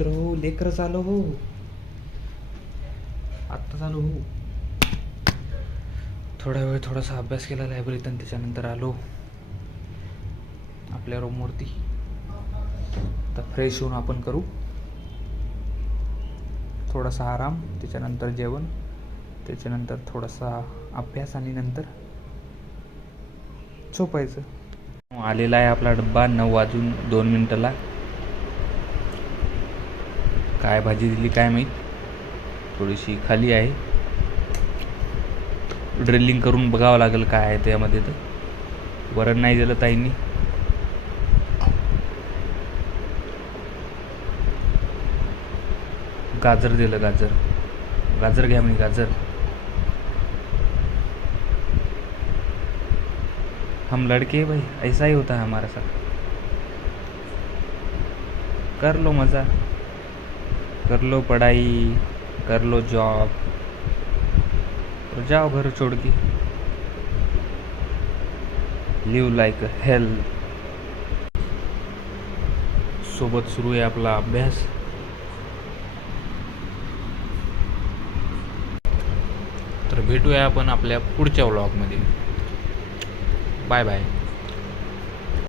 मित्र हो, लेकर चालू हो, आत्ता चालू हो. थोडा वेळ थोडासा अभ्यास केला लायब्ररीत आणि त्याच्यानंतर आलो आपल्या रूमवरती. आता फ्रेश होऊन आपण करू थोडासा आराम, त्याच्यानंतर जेवण, त्याच्यानंतर थोडासा अभ्यास आणि नंतर झोपायचं. आलेला आहे आपला डब्बा 9:02 काय भाजी दिली काय माहीत, थोडीशी खाली आहे. ड्रिलिंग करून बघावं लागेल काय आहे त्यामध्ये. तर वरण नाही दिलं ताईंनी. गाजर दिलं, गाजर गाजर घ्या म्हणे, गाजर. हम लड़के भाई ऐसा ही होता है हमारे साथ. कर लो मज़ा, कर लो पढ़ाई, कर लो जॉब और जाओ घर छोड़ के. Live like hell. सोबत सुरू आहे आपला अभ्यास. तर भेटूया आपण आपल्या पुढच्या व्लॉगमध्ये. Bye bye.